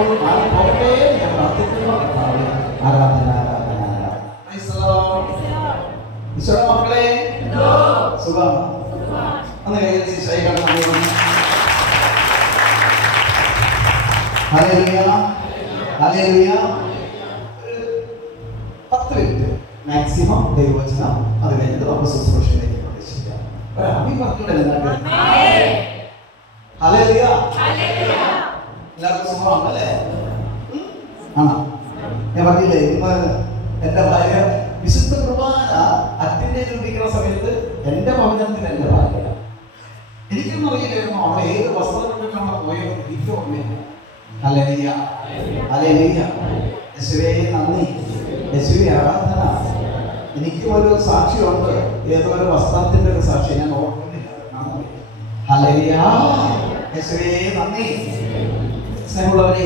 എപ്പോഴും മാറിപ്പോകട്ടെ ഞാൻ പ്രാർത്ഥിക്കുന്നു. ആരാധന ആരാധന ഈശോയുടെ മക്കളെ സുഖം ഒന്ന് കൈകളിൽ ഹല്ലേലൂയ ഹല്ലേലൂയ. 10 മിനിറ്റ് മാക്സിമം ദൈവവചനം, അത് കഴിഞ്ഞിട്ട് നമുക്ക് ശുശ്രൂഷയിലേക്ക് പ്രവേശിക്കാം. അമ്മി പറഞ്ഞൂടെ? ഹല്ലേലൂയ. എല്ലാവർക്കും സുഖമാണല്ലേ? ആണോ? ഞാൻ പറഞ്ഞില്ലേ, ഇന്ന് എൻ്റെ ഭാര്യ വിശുദ്ധ കുർബാന അറ്റൻഡ് ചെയ്തുകൊണ്ടിരിക്കുന്ന സമയത്ത് എൻ്റെ ഭവനത്തിന് എൻ്റെ ഭാര്യ, എനിക്കൊന്നും അറിയില്ലായിരുന്നു അവൾ ഏത് വസ്ത്രങ്ങളിലാണ് പോയത്. എനിക്ക് ഓർമ്മയില്ല. Hallelujah hallelujah. യേശുവേ നന്ദി, യേശുവേ ആരാധന. എനിക്കും ഒരു സാക്ഷിയുണ്ട്, ഏതോ ഒരു വസ്ത്രത്തിന്റെ ഒരു സാക്ഷി, ഞാൻ ഓർക്കുന്നില്ല. ഹല്ലേലൂയ യേശുവേ നന്ദി. സ്നേഹമുള്ളവരെ,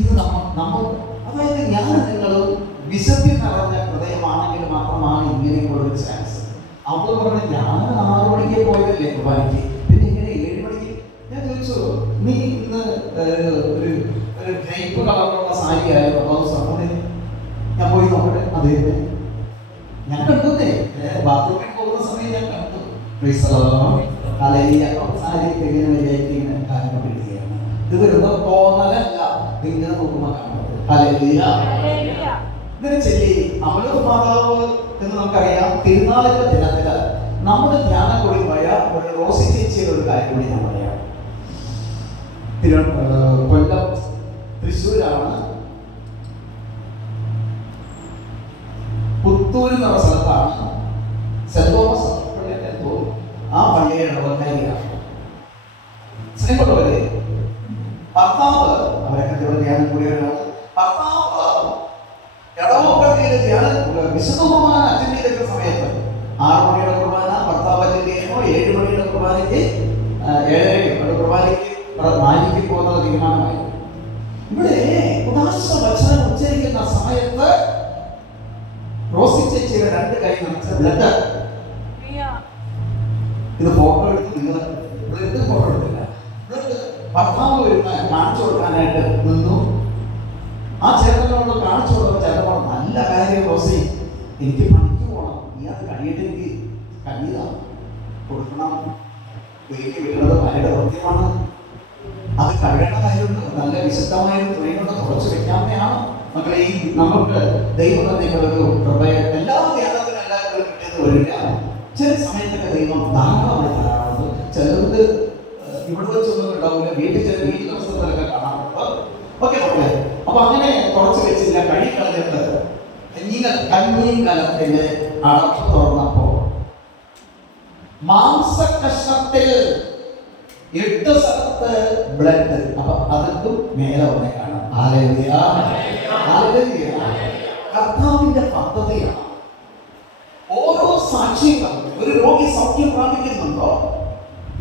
ഇത് നമ്മൾ അതായത് ഞാൻ നിങ്ങളും വിശുദ്ധി നിറഞ്ഞ ഹൃദയമാണെങ്കിൽ മാത്രമാണ് ഇങ്ങനെയുള്ളൊരു ചാൻസ്. അവൾ പറഞ്ഞു ഞാൻ 6 മണിക്ക് പോയതല്ലേ കുർബാനയ്ക്ക്, പിന്നെ ഇങ്ങനെ 7 മണിക്ക്. ഞാൻ ചോദിച്ചു, നീ ഇന്ന് ഒരു ഗ്രേപ്പ് കളറുള്ള സാരി ആയിരുന്നു ബ്ലൗസ്? ഞാൻ പോയി നോക്കട്ടെ. അതേ ഞാൻ കണ്ടുന്നേ, ബാത്റൂമിൽ പോകുന്ന സമയം ഞാൻ കണ്ടു. സാരി എങ്ങനെ വിചാരിച്ച് ഇങ്ങനെ കാര്യങ്ങൾ പിടിക്കുകയാണ്. ഇത് വരുന്ന തോന്നലല്ല, ഇങ്ങനെ നോക്കുമ്പോൾ കാണുന്നത്. ഹല്ലേലൂയ. ഇതിനെ ചൊല്ലി അമലോക മാതാവ് എന്ന് നമുക്കറിയാം. തിരുനാളിന്റെ ദിനത്തില് നമ്മുടെ ധ്യാനം കൂടി പോയ ഒരു റോസി ചേച്ചിയുടെ ഒരു കാര്യം കൂടി ഞാൻ പറയാം. കൊല്ലം തൃശ്ശൂരാണ്, പുത്തൂർ എന്നുള്ള സ്ഥലത്താണ് സെന്റ് തോമസ് പള്ളിയുടെ തോന്നി ആ പള്ളിയുടെ ഇടവക്കാരിയാണ്. സ്നേഹമുള്ളവരെ, ഭർത്താവ് അവരൊക്കെ ധ്യാനം കൂടിയാണ്. ഭർത്താവ് ഇടവപ്പള്ളിയിലെ ധ്യാനം വിശുദ്ധ കുർബാന അറ്റൻഡ് ചെയ്തിരുന്ന സമയത്ത് 6 മണിയുടെ കുർബാന ഭർത്താവ് അറ്റൻഡ് ചെയ്യുമ്പോൾ 7 മണിയുടെ കുർബാനയ്ക്ക് 7:30 കുർബാനയ്ക്ക് മാലിക്ക് പോകുന്നത് തീരുമാനമായി. ഇവിടെ ഉദാശ വചനം ഉച്ചരിക്കുന്ന സമയത്ത് റോസി ചേച്ചിയുടെ 2 കൈ നിറച്ച ബ്ലഡ്. ഇത് ഫോട്ടോ എടുത്ത് നിങ്ങൾ ബ്ലഡ് ഫോട്ടോ എടുത്തില്ല. ബ്ലഡ് ഭർത്താവ് വരുന്ന കാണിച്ചു കൊടുക്കാനായിട്ട് നിന്നു. ആ ചേട്ടനോട് കാണിച്ചു കൊടുക്കുന്ന ചേട്ടനോ, നല്ല കാര്യം റോസി, എനിക്ക് പണിക്ക് പോകണം, നീ അത് കഴിയിട്ട് എനിക്ക് കഞ്ഞിത കൊടുക്കണം. വീട്ടിൽ വീഴുന്നത് ഭാര്യയുടെ കൃത്യമാണ്, അത് കഴിയേണ്ട കാര്യമുണ്ട്. നല്ല വിശുദ്ധമായ തുണി കൊണ്ട് തുറച്ചു വെക്കാവുന്നതാണ്. മക്കളെ, ഈ നമുക്ക് ദൈവം തന്നെയുള്ളൊരു കൃപയെ എല്ലാ ധ്യാനത്തിനും എല്ലാവരും കിട്ടിയത് വരില്ല. ചില സമയത്തൊക്കെ ദൈവം ധാരാളമായി തരാറുണ്ട്. ചിലർക്ക് ഇവിടെ വെച്ചൊന്നും ഉണ്ടാവില്ല, വീട്ടിൽ ചില വീട്ടിൽ ദിവസത്തിലൊക്കെ കാണാറുണ്ട്. ഓക്കെ മക്കളെ, അപ്പൊ അങ്ങനെ കുറച്ച് വെച്ചില്ല, കഴി കളഞ്ഞിട്ട് കഞ്ഞിയും കലത്തിന്റെ അടപ്പ് തുറന്നപ്പോ മാംസകഷ്ണത്തിൽ 8 സ്ഥലത്ത് ബ്ലഡ്. അപ്പൊ അതൊക്കെ മേലെ വന്നേ കാണാം. Hallelujah hallelujah. കർത്താവിന്റെ പദ്ധതിയാണ്. ഓരോ സാക്ഷ്യങ്ങളും, ഒരു രോഗി സൗഖ്യം പ്രാപിക്കുന്നുണ്ടോ,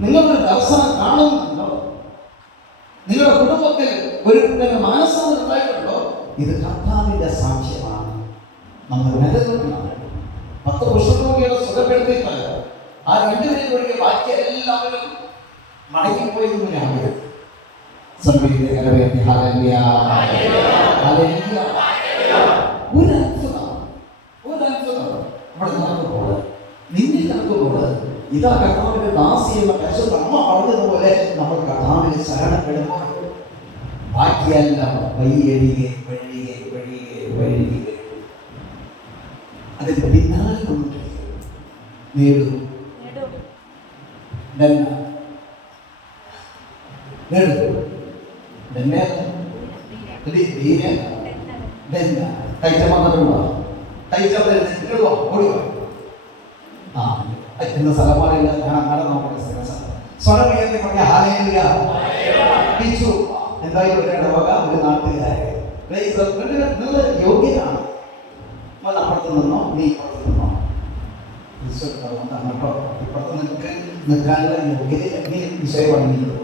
നിങ്ങളൊരു ദർശനം കാണുന്നുണ്ടോ, നിങ്ങളുടെ കുടുംബത്തിൽ ഒരു മാനസാന്തരം ഉണ്ടായിട്ടുണ്ടോ, ഇത് കർത്താവിന്റെ സാക്ഷ്യമാണ്. നമ്മൾ നിലനിൽക്കണം. 10 കുഷ്ഠരോഗികളെ സുഖപ്പെടുത്തിയിട്ട് ആ 2 പേരും ഒഴികെ ബാക്കി എല്ലാവരും മടങ്ങിപ്പോയിരുന്നു. ഞാൻ നിന്നിൽ നടക്കുമ്പോൾ ഇതാ കർത്താവിന്റെ ദാസി എന്ന പരിശുദ്ധ അമ്മ പറഞ്ഞതുപോലെ നമ്മൾ കർത്താവിന് ശരണപ്പെടുമ്പോൾ ബാക്കിയെല്ലാം വഴിയഴികെ വഴിയെ വഴിയെ വഴിയെ അതിന്റെ പിന്നാലെ കൊണ്ട് നേടും. എന്ന സ്ഥലമാറില്ല. ഞാൻ അങ്ങനെ നോക്കട്ടെ. സ്വരം ഉയർത്തി പറഞ്ഞ ഹല്ലേലൂയ. എന്തായാലും ഒരു ഇടവക, ഒരു നാട്ടുകാരെ നിങ്ങൾ യോഗ്യനാണ്. അപ്പുറത്ത് നിന്നോ, നീ ഇപ്പുറത്ത് നിന്നോ, അങ്ങോട്ടോ ഇപ്പുറത്ത് നിനക്ക് നിൽക്കാനുള്ള യോഗ്യത നീ വിഷയം പറഞ്ഞിട്ടുള്ളൂ.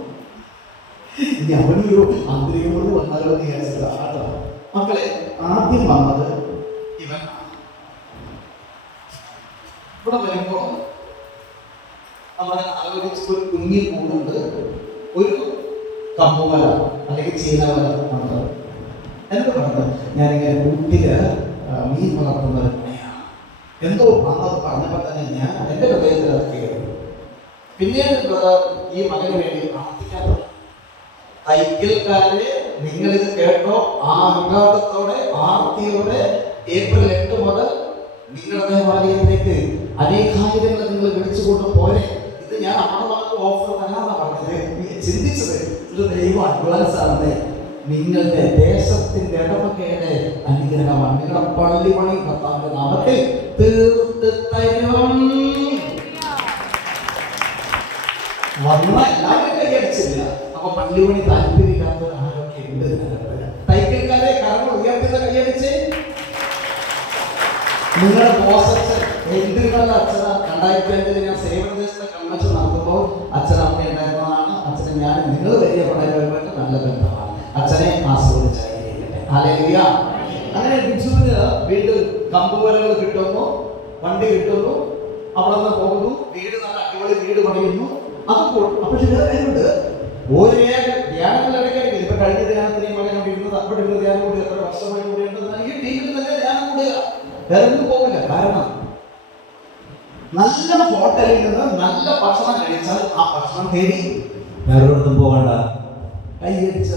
ഇനി അവനൊരു അന്തരീയോട് വന്നാലോ എന്ന് വിചാരിച്ചതാണ്. മക്കളെ, ആദ്യം വന്നത് ഇവൻ. ഇവിടെ വരുമ്പോ നമ്മളെ ആലോചിച്ച് ഒരു കുഞ്ഞിൽ കൂടുണ്ട്. ഒരു കമ്പുമല അല്ലെങ്കിൽ ചീനവല ഉണ്ട്. എന്നോട് പറഞ്ഞത് ഞാനിങ്ങനെ കൂട്ടില് മീൻ വളർത്തുന്ന ഒരു പണിയാണ്. എന്തോ അന്നത് പറഞ്ഞപ്പോൾ തന്നെ ഞാൻ എൻ്റെ ഹൃദയത്തിൽ അത് കയറി. പിന്നീട് ഈ മകന് വേണ്ടി പ്രാർത്ഥിക്കാൻ തുടങ്ങി. തൈക്കൽക്കാരെ നിങ്ങളിത് കേട്ടോ, ആ ആഘാതത്തോടെ ആർത്തിയോടെ ഏപ്രിൽ 8 മുതൽ നിങ്ങളുടെ ദേവാലയത്തിലേക്ക് അനേകായിരങ്ങൾ നിങ്ങൾ വിളിച്ചുകൊണ്ട് പോരെ. ഇത് ഞാൻ നമ്മുടെ മകൾക്ക് ഓഫർ തരാന്നാ പറഞ്ഞത്. ചിന്തിച്ചത് ഇത് ദൈവം അഡ്വാൻസ് ആണെന്ന്. നിങ്ങളുടെ ദേശത്തിന്റെ ഇടവകയുടെ അനുഗ്രഹമാണ്. നിങ്ങളുടെ പള്ളി പണി കർത്താവിന്റെ നാമത്തിൽ തീർത്ത് തരും. വന്ന എല്ലാവരും കൈയടിച്ചില്ല. അപ്പൊ പള്ളി പണി താല്പര്യമില്ലാത്ത ആരൊക്കെ ഉണ്ട്? തൈക്കൽക്കാരെ കരങ്ങൾ ഉയർത്തുന്ന കൈയടിച്ച്. നിങ്ങളുടെ ബോസച്ഛൻ എന്തിനുള്ള അച്ഛന 2005 ഞാൻ സേവനദേശത്തെ കൺവെൻഷൻ നടത്തുമ്പോൾ അച്ഛനമ്മ ഉണ്ടായിരുന്നതാണ്. അച്ഛനെ ഞാൻ നിങ്ങൾ പരിചയപ്പെടാൻ നല്ല ബന്ധമാണ്. അച്ഛനെ ആസ്വദിച്ചായിരിക്കട്ടെ. ഹല്ലേലൂയ. അങ്ങനെ ബിജുവിന് വീട്ടിൽ കമ്പുവലകൾ കിട്ടുന്നു, വണ്ടി കിട്ടുന്നു, അവിടെ നിന്ന് പോകുന്നു, വീട് നല്ല അടിപൊളി വീട് പണിയുന്നു. അപ്പോൾ പക്ഷെ വേറെ കാര്യമുണ്ട്. ഓരോ ധ്യാനങ്ങൾ ഇടയ്ക്കിടയ്ക്ക് ഇപ്പൊ കഴിഞ്ഞ ധ്യാനത്തിന് മകൻ അവിടെ ഇരുന്നത് അവിടെ ഇരുന്ന് ധ്യാനം കൂടി എത്ര വർഷമായി കൂടി ഉണ്ടെന്ന് ഈ ടീമിൽ തന്നെ ധ്യാനം കൂടുക. വേറെ ഒന്നും പോകില്ല. കാരണം നല്ല ഹോട്ടലിൽ നിന്ന് നല്ല ഭക്ഷണം കഴിച്ചാൽ ആ ഭക്ഷണം തേടി വേറെ ഒന്നും പോകണ്ട. കൈയടിച്ച്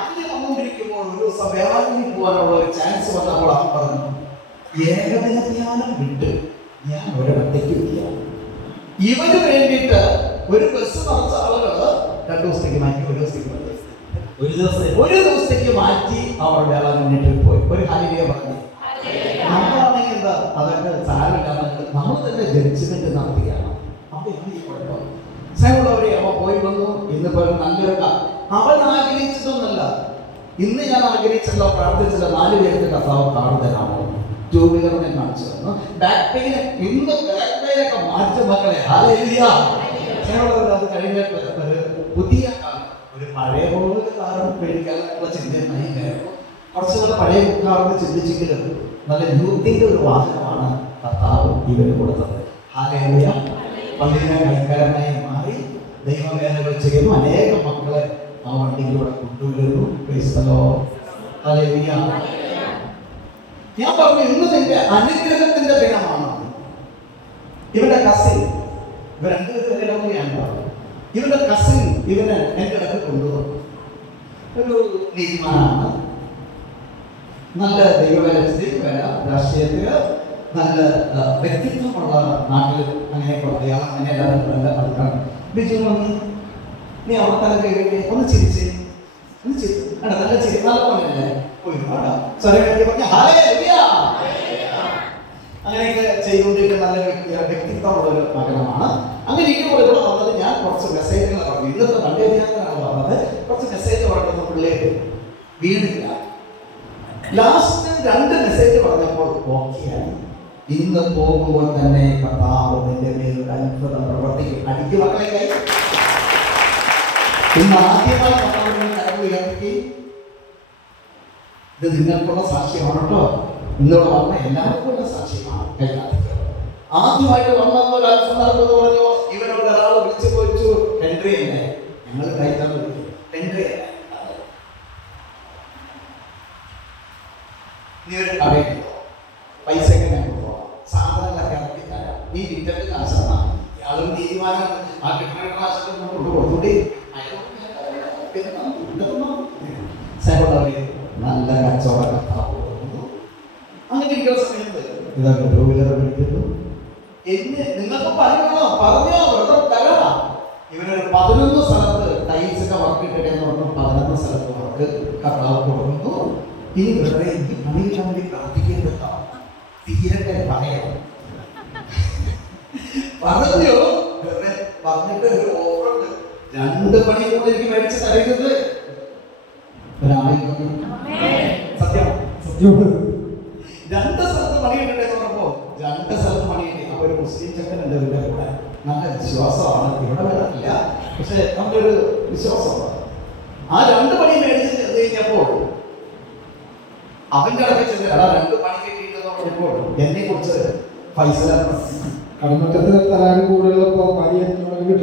അങ്ങനെ വന്നുകൊണ്ടിരിക്കുമ്പോൾ ഒരു ദിവസം വേളാങ്കണ്ണി പോകാനുള്ള ഒരു ചാൻസ് വന്നപ്പോൾ അവൻ പറഞ്ഞു, ഏകദിന ധ്യാനം വിട്ട് ഞാൻ ഒരിടത്തേക്ക് ഇല്ല. ഇവന് വേണ്ടിയിട്ട് ഒരു ബസ് നിറച്ച ആളുകള് 2 ദിവസത്തേക്ക് മാറ്റി, ഒരു ദിവസത്തേക്ക് മാറ്റി അവർ വേളാങ്കണ്ണി ട്രിപ്പ് പോയി. ഒരു ഹല്ലേലൂയ പറഞ്ഞു. നമ്മളാണെങ്കിൽ എന്താ അതൊക്കെ സാരമില്ലാതെ നമ്മൾ തന്നെ ജഡ്ജ്മെന്റ് നടത്തുകയാണ്. അപ്പൊ അവരെ അവ പോയി വന്നു. ഇന്നിപ്പോ നല്ലൊരു അവൻ ആഗ്രഹിച്ചതൊന്നല്ല. ഇന്ന് ഞാൻ ആഗ്രഹിച്ചല്ലോ, പ്രാർത്ഥിച്ചല്ലോ, 4 പേർക്ക് കർത്താവ് കാർഡ് തരാമോ, 2 വീലറിനെ കാണിച്ചു തന്നു. ബാക്ക് പെയിന് ഇന്ന് ബാക്ക് പെയിനൊക്കെ മാറ്റും മക്കളെ. ഹല്ലേലൂയ. അത് കഴിഞ്ഞിട്ട് ഒരു പുതിയ ഒരു പഴയ പോലെ കാറും പേടിക്കാനുള്ള ചിന്തയുണ്ടായിരുന്നു. കുറച്ചുകൂടെ പഴയ കാറിന് ചിന്തിച്ചെങ്കിലും നല്ല യൂത്തിന്റെ ഒരു വാഹനമാണ് കർത്താവ് ഇവന് കൊടുത്തത്. ഹല്ലേലൂയ. പള്ളിയിലെ കൈക്കാരനായി മാറി ദൈവവേലകൾ ചെയ്യുന്നു. അനേകം മക്കളെ ആ വണ്ടിയിലൂടെ കൊണ്ടുവരുന്നു. ഹല്ലേലൂയ. ഞാൻ പറഞ്ഞു, ഇന്ന് നിന്റെ അനുഗ്രഹത്തിന്റെ ദിനമാണ്. ഇവന്റെ കസിൻ, ഇവ 2 പേരാണ്. ഇവന്റെ കസിൻ ഇവന് എൻ്റെ അടുത്ത് കൊണ്ടുവന്നു. ഒരു നീതിമാനാണ്, നല്ല ദൈവവേല, രാഷ്ട്രീയത്തില് നല്ല വ്യക്തിത്വമുള്ള നാട്ടിൽ അങ്ങനെ അയാൾ അങ്ങനെ എല്ലാവരും നല്ല ആൾക്കാണ്. ബിജു വന്ന് നീ അവിടെ തന്നെ കയറി ഒന്ന് ചിരിച്ച് നല്ല ചിരി, നല്ല പണിയല്ലേ, ഒരുപാട് പറഞ്ഞ അങ്ങനെയൊക്കെ ചെയ്തുകൊണ്ടിരിക്കുന്ന നല്ല വ്യക്തിത്വമുള്ള ഒരു മകനമാണ്. അങ്ങനെ ഇരിക്കുമ്പോൾ ഇവിടെ വന്നത് ഞാൻ കുറച്ച് മെസ്സേജുകൾ പറഞ്ഞു. ഇന്നത്തെ വണ്ടി ധ്യാനത്തിനാണ് പറഞ്ഞത്. കുറച്ച് മെസ്സേജ് പറഞ്ഞത് പിള്ളേര് വീണില്ല. ലാസ്റ്റ് 2 മെസ്സേജ് പറഞ്ഞപ്പോൾ ഓക്കെയാണ്. ഇന്ന് പോകുമ്പോൾ തന്നെ കർത്താവ് നിന്റെ മേൽ ഒരു അത്ഭുതം പ്രവർത്തിക്കും. അടിക്ക് മക്കളെ കൈ. ഇന്ന് ആദ്യമായി കർത്താവ് ഉയർത്തി. ഇത് നിങ്ങൾക്കുള്ള സാക്ഷ്യമാണ് കേട്ടോ. ഇന്നോട് വന്ന എല്ലാവർക്കും ഉള്ള സാക്ഷ്യമാണ്. ആദ്യമായിട്ട് വന്നപ്പോൾ ഒരു അത്ഭുതം നടക്കുമെന്ന് പറഞ്ഞു. ഇവരോട് ഒരാൾ വിളിച്ചു പോയിച്ചു, ഹെൻറി അല്ലേ, ഞങ്ങൾ കഴിക്കാൻ വിളിക്കും, ഹെൻറി അല്ലേ, നീ ഒരു കടയിൽ പൈസ ഒക്കെ സാധനങ്ങളൊക്കെ ഇറക്കി തരാം, നീ വിറ്റന്റെ കാശാണ്. ഇയാളൊരു നീതിമാനാണ്. ആ കിട്ടുന്ന കാശൊക്കെ കൊണ്ട് കൊടുത്തോണ്ടി നല്ല കച്ചവടം. അങ്ങനെ ഇരിക്കുന്ന സമയത്ത് ഇതൊക്കെ 2 വീലർ പിടിക്കുന്നു. നിങ്ങൾക്ക് പറയണോ, പറഞ്ഞോ, വ്രതം തരാം. ഇവരൊരു 11 സ്ഥലത്ത് ടൈൽസൊക്കെ വർക്ക് ഇട്ടിട്ട് എന്ന് പറഞ്ഞു. 11 സ്ഥലത്ത് വർക്ക് കർത്താവ് കൊടുക്കുന്നു. ഇനി വെറുതെ എനിക്ക് പണിയില്ലാൻ വേണ്ടി പ്രാർത്ഥിക്കേണ്ടോ, തീരട്ടെ പറയാം പറഞ്ഞോ. വെറുതെ പറഞ്ഞിട്ട് ഒരു ഓഫറുണ്ട്, 2 പണി കൂടെ എനിക്ക് മേടിച്ച് തരുന്നത്. സത്യം 2 സ്ഥലത്ത് പണിയിട്ടെ പറഞ്ഞപ്പോ 2 സ്ഥലത്ത് പണിയിട്ടെ. അപ്പൊ ഒരു മുസ്ലിം ചെക്കനുണ്ട് ഇവരുടെ കൂടെ. നല്ല വിശ്വാസമാണ്, ഇവിടെ വരാറില്ല, പക്ഷെ നമ്മുടെ ഒരു വിശ്വാസമാണ്. ആ 2 പണി മേടിച്ച് ചെന്ന് കഴിഞ്ഞപ്പോൾ അവന്റെ അടുത്ത് ചെന്ന് 2 പണി കിട്ടിയിട്ടെന്ന് പറഞ്ഞപ്പോൾ എന്നെ കുറിച്ച് ഫൈസലാണ് കടമറ്റത്തിന് തരാനും കൂടുതലപ്പോ പണിയെടുക്കണമെങ്കിൽ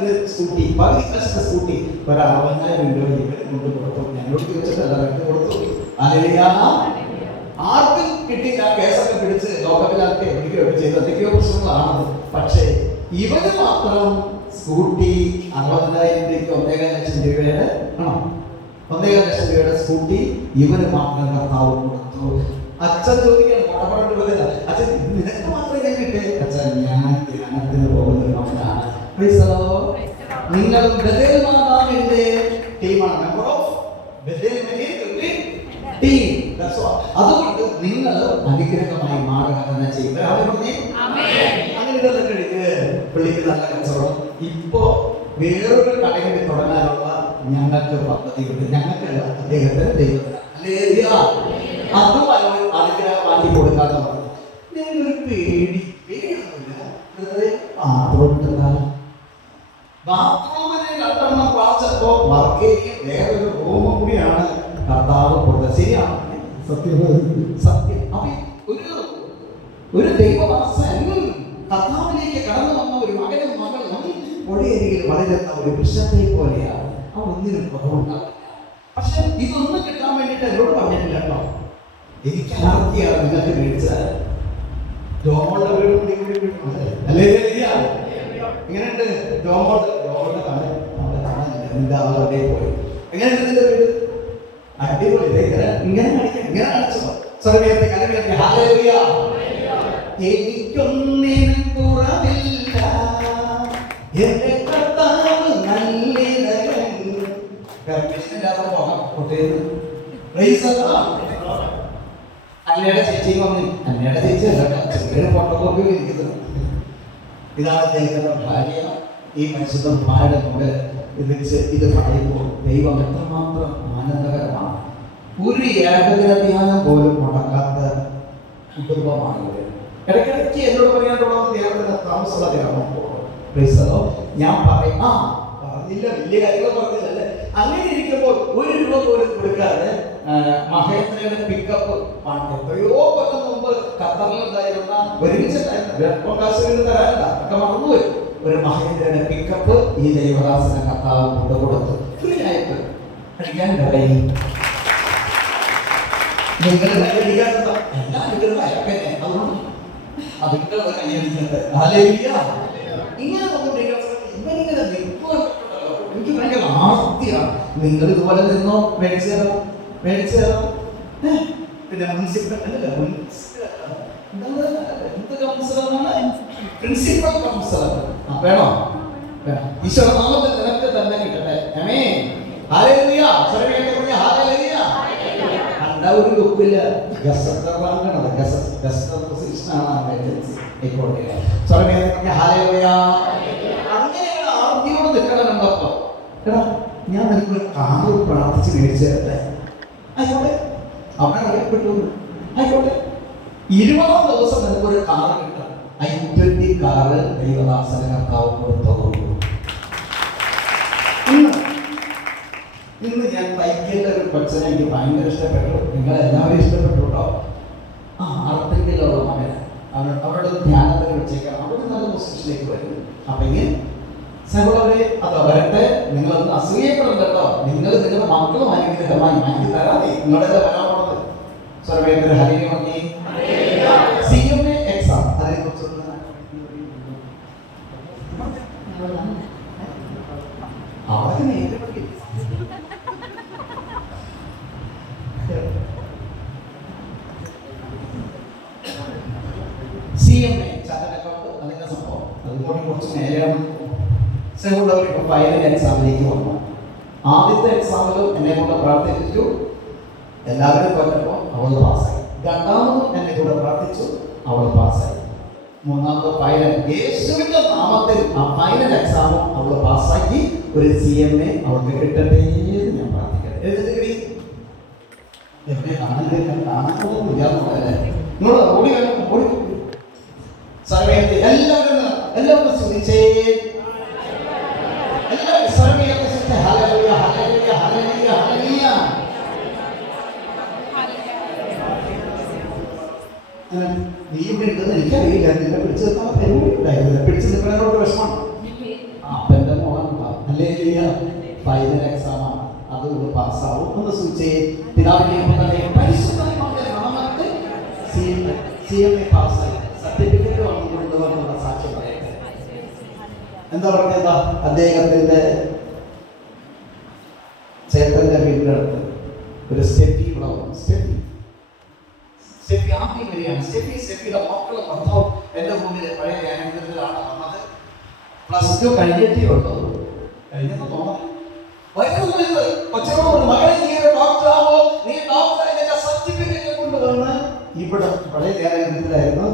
ഇത് സ്കൂട്ടി, പകുതി കാശിന്റെ സ്കൂട്ടി ഒരു 60,000 രൂപ കൊണ്ട് കൊടുത്തു. ഞങ്ങളോട് ചോദിച്ചിട്ടല്ല, റെന്റ് കൊടുത്തു. ഹല്ലേലൂയ. ആർക്കും കിട്ടിയില്ല. കേസൊക്കെ പിടിച്ച് ലോകത്തിലൊക്കെ എവിടെയോ ചെയ്ത് എന്തൊക്കെയോ പ്രശ്നങ്ങളാണത്. പക്ഷേ ഇവന് മാത്രം സ്കൂട്ടി 60,000 രൂപയ്ക്ക് 1.5 ലക്ഷം രൂപയുടെ 1.5 ലക്ഷം രൂപയുടെ സ്കൂട്ടി ഇവന് മാത്രം കർത്താവ് കൊടുത്തു. അച്ഛൻ ചോദിക്കാൻ പടപടപ്പെടുന്നില്ല, അച്ഛൻ നിനക്ക് മാത്രമേ ഞാൻ കിട്ടേ? അച്ഛൻ ഞാൻ ധ്യാനത്തിന് പോകുന്ന ഒരു മകനാണ്. നിങ്ങൾ ബഥേൽ മാതാവിന്റെ ടീമാണ്, മെമ്പർ ഓഫ് ബഥേൽ ടീം. അതുകൊണ്ട് നിങ്ങൾ അനുഗ്രഹമായി മാറുക തന്നെ ചെയ്യും. അങ്ങനെ ഇതെല്ലാം കഴിഞ്ഞ് പുള്ളിക്ക് നല്ല കച്ചവടം. ഇപ്പോ വേറൊരു കടയിൽ തുടങ്ങാനുള്ള ഞങ്ങൾക്ക് പദ്ധതിയുണ്ട്. ഞങ്ങൾക്കല്ല, അദ്ദേഹത്തിന്, ദൈവത്തിന്. അതും അനുഗ്രഹമാക്കി കൊടുക്കാതെ പറഞ്ഞു. ഞാനൊരു ബാത്റൂമിനെ 2 എണ്ണം പ്രാവശ്യപ്പോ വർക്ക് ചെയ്യും. വേറൊരു റൂമും കൂടിയാണ് കർത്താവ് കൊടുത്തത്. ശരിയാണ്, സത്യം. അപ്പൊ ഒരു ദൈവദാസൻ കർത്താവിലേക്ക് കടന്നു വന്ന ഒരു മകനും മകളും പൊടിയരികിൽ വളരുന്ന ഒരു വൃക്ഷത്തെ പോലെയാണ്. ആ ഒന്നിനും കുറവുണ്ടാവില്ല. പക്ഷെ ഇതൊന്നും കിട്ടാൻ വേണ്ടിയിട്ട് എന്നോട് പറഞ്ഞിട്ടില്ല കേട്ടോ. എനിക്ക് ആർത്തിയാണ് നിങ്ങൾക്ക് മേടിച്ചത്. ജോമോളുടെ വീട് അല്ലേ? എങ്ങനെയുണ്ട് ജോമോളുടെ പോയി? എങ്ങനെയുണ്ട് നിന്റെ വീട്? അടിപൊളി. ഇങ്ങനെ കാണിച്ചോ സർവ്വത്തെ കലവിലൊക്കെ. ഹല്ലേലൂയ. എനിക്കൊന്നിനും കുറവില്ല, എന്റെ കർത്താവ് നല്ലവൻ. പെർമിഷനില്ലാതെ പോകാം കോട്ടയം. അന്നയുടെ ചേച്ചിയും വന്നു. അന്നയുടെ ചേച്ചി അല്ല, ഫോട്ടോകോപ്പി ഇരിക്കുന്നത്. ഇതാണ് ദൈവത്തിന്റെ ഭാര്യ. ഈ പരിശുദ്ധ കുമാരയുടെ മുമ്പിൽ ഇത് പറയുമ്പോൾ ദൈവം എത്രമാത്രം ആനന്ദകരമാണ്. ഒരു ഏകദിന ധ്യാനം പോലും മുടക്കാത്ത കുടുംബമാണ്. ഇടയ്ക്കിടയ്ക്ക് എന്നോട് പറയാനുള്ളത് ധ്യാനത്തിന് താമസമുള്ള ധ്യാനം. ഞാൻ പറയും, പറഞ്ഞില്ല, വലിയ കാര്യങ്ങൾ പറഞ്ഞില്ലല്ലേ. അങ്ങനെ ഇരിക്കുമ്പോൾ 1 രൂപ പോലും കൊടുക്കാതെ മഹേന്ദ്രയുടെ പിക്കപ്പ് എത്രയോ കൊല്ലം മുമ്പ് ഖത്തറിലുണ്ടായിരുന്ന ഒരുമിച്ചുണ്ടായിരുന്ന തരാനല്ല, ഒക്കെ മറന്നുപോയി. ഒരു മഹേന്ദ്രയുടെ പിക്കപ്പ് ഈ ദൈവദാസന കർത്താവ് കൊണ്ടുകൊടുത്തു. ഫ്രീ ആയിട്ട് കഴിക്കാൻ കഴിയും. നിങ്ങൾ എല്ലാ അനുഗ്രഹം അയക്കന്നെ. അതുകൊണ്ട് അതിങ്ങളുടെ കയ്യടിക്കുന്നത്. ഇങ്ങനെ ഇവനിങ്ങനെ എനിക്ക് ഭയങ്കര ആർത്തിയാണ്. നിങ്ങൾ ഇതുപോലെ നിന്നോ, മേടിച്ചു തരാം. പിന്നെ മുനിസിപ്പൽ പ്രിൻസിപ്പൽ കൗൺസിലർ വേണോ? ഈശ്വര നാമത്തിൽ നിനക്ക് തന്നെ കിട്ടട്ടെ. ഹല്ലേലൂയ. കണ്ട ഒരു ലുക്കില്ല. ഗസറ്റർ വാങ്ങണത്, ഗസറ്റർ പൊസിഷനാണ് ഹൈക്കോടതിയിലെ. ഹല്ലേലൂയ. അങ്ങനെയാണ് ആർത്തിയോട് നിൽക്കണമെന്നപ്പോ, എടാ ഞാൻ നിനക്കൊരു കാറ് പ്രാർത്ഥിച്ച് മേടിച്ചു തരട്ടെ. ആയിക്കോട്ടെ, അവിടെ അറിയപ്പെട്ടു. ആയിക്കോട്ടെ, 20-ാം ദിവസം നിനക്കൊരു കാറ് കിട്ടും. i20 കാറ് ദൈവദാസന കർത്താവ് കൊടുത്തോളൂ. ഇന്ന് ഞാൻ തൈക്കേണ്ട ഒരു കൊച്ചനെ എനിക്ക് ഭയങ്കര ഇഷ്ടപ്പെട്ടു. നിങ്ങളെല്ലാവരും ഇഷ്ടപ്പെട്ടു കേട്ടോ. അർത്തിങ്കിലുള്ള മകൻ അവരുടെ ധ്യാനത്തിൽ വെച്ചേക്കാം. അവിടെ നല്ല പൊസിഷനിലേക്ക് വരും. അപ്പൊ ഇങ്ങനെ സഹോദരരെ, അത് വരട്ടെ. നിങ്ങളൊന്ന് അസൂയപ്പെടണ്ട കേട്ടോ. നിങ്ങളുടെ മക്കളും അനുഗ്രഹമായി മാറ്റി തരാതെ നിങ്ങളുടെ വരാനുള്ളത്. സർവേന്ദ്ര ഹരിയെ മതി. CMA എക്സാം അതിനെക്കുറിച്ച് അവർക്ക് നേരെ CMA ചാർട്ടേഡ് അക്കൗണ്ട് അതിന്റെ സംഭവം അതുകൊണ്ട് കുറച്ച് നേരെയാണ്. സെക്കൻഡ് ഫൈനൽ എക്സാമിലേക്ക് വന്നു. ആദ്യത്തെ എക്സാമിലും എന്നെ കൊണ്ട് പ്രാർത്ഥിച്ചു. എല്ലാവരും പറഞ്ഞപ്പോൾ അവൾ പാസ്സായി. രണ്ടാമതും എന്നെ കൂടെ പ്രാർത്ഥിച്ചു, അവൾ പാസ്സായി. മൂന്നാമത്തെ ഫൈനൽ യേശുവിന്റെ നാമത്തിൽ ആ ഫൈനൽ എക്സാമും അവൾ പാസ്സാക്കി. ഒരു CMA അവൾക്ക് കിട്ടട്ടെ എന്ന് ഞാൻ പ്രാർത്ഥിക്കട്ടെ. എവിടെ കാണാനല്ലേ നിങ്ങളോട് ഓടി ഓടി സർവേയത്തെ എല്ലാവരും ശ്രദ്ധിച്ചേ. എല്ലാവരും സർവേയത്തെ ശ്രദ്ധിച്ചേ. Hallelujah, hallelujah, hallelujah, hallelujah. നീ ഇവിടെ ഉണ്ടെന്ന് എനിക്കറിയില്ല. നിന്നെ പിടിച്ചു നിൽക്കാൻ പരിപാടി ഉണ്ടായിരുന്നില്ല. പിടിച്ചു നിൽക്കുന്നതിനോട് വിഷമാണ്. അപ്പൻ്റെ മോൻ ഹല്ലേലൂയ. ഫൈനൽ എക്സാം ആണ്, അത് പാസ്സാവും. ഒന്ന് സൂചിച്ചേ, പിതാവിനെയും പുത്രനെയും പരിശുദ്ധാത്മാവിന്റെ നാമത്തിൽ CMA പാസ്സായി, സർട്ടിഫിക്കറ്റ് കൊണ്ടുവന്നുള്ള സാക്ഷ്യം പറയട്ടെ. എന്താ പറഞ്ഞ അദ്ദേഹത്തിന്റെ ചേട്ടന്റെ വീടിന്റെ അടുത്ത് ഒരു സ്റ്റെഫി ഇവിടെ വന്നു. സ്റ്റെഫി ആദ്യം വരികയാണ്. സ്റ്റെഫിയുടെ മക്കളും ഭർത്താവും എൻ്റെ മുന്നിൽ പഴയ ധ്യാനത്തിലാണ് വന്നത്. +2 കഴിഞ്ഞിട്ടേ ഉള്ളൂ, കഴിഞ്ഞെന്ന് തോന്നുന്നു. കൊച്ചനോട് മകളെ നീ ഒരു ഡോക്ടറാവോ, നീ ഡോക്ടറായി നിന്റെ സർട്ടിഫിക്കറ്റ് കൊണ്ടുവന്ന് ഇവിടെ പഴയ ധ്യാനത്തിലായിരുന്നു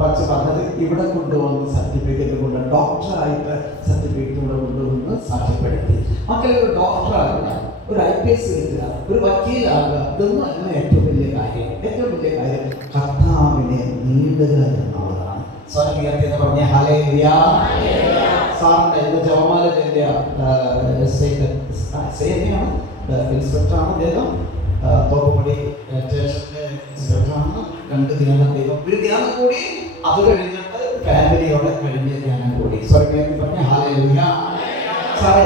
പക്ഷെ പറഞ്ഞത്, ഇവിടെ കൊണ്ടുവന്ന് സർട്ടിഫിക്കറ്റ് കൊണ്ട് ഡോക്ടറായിട്ട് സർട്ടിഫിക്കറ്റ് കൂടെ കൊണ്ടുവന്ന് സാക്ഷ്യപ്പെടുത്തി. മക്കളെ ഒരു ഡോക്ടറാകുക, ഒരു IPS കിട്ടുക, ഒരു വക്കീലാകുക, ഇതൊന്നും അല്ല ഏറ്റവും വലിയ കാര്യം. ഏറ്റവും വലിയ കാര്യം കർത്താവിനെ നേടുക എന്നുള്ളതാണ്. സ്വർഗീയത്തിൽ എന്ന് പറഞ്ഞ ഹല്ലേലൂയ. സാറിന്റെ ഇത് ജപമാല ചെല്ലിയ ഇൻസ്പെക്ടറാണ് അദ്ദേഹം, തോപ്പുപടി സ്റ്റേഷനിലെ ഇൻസ്പെക്ടറാണ്. 2 ധ്യാനം ദൈവം, ഒരു ധ്യാനം കൂടി, അത് കഴിഞ്ഞിട്ട് ഫാമിലിയോടെ കഴിഞ്ഞ ധ്യാനം കൂടി. സ്വർഗീയത്തിൽ പറഞ്ഞ ഹല്ലേലൂയ. സാറേ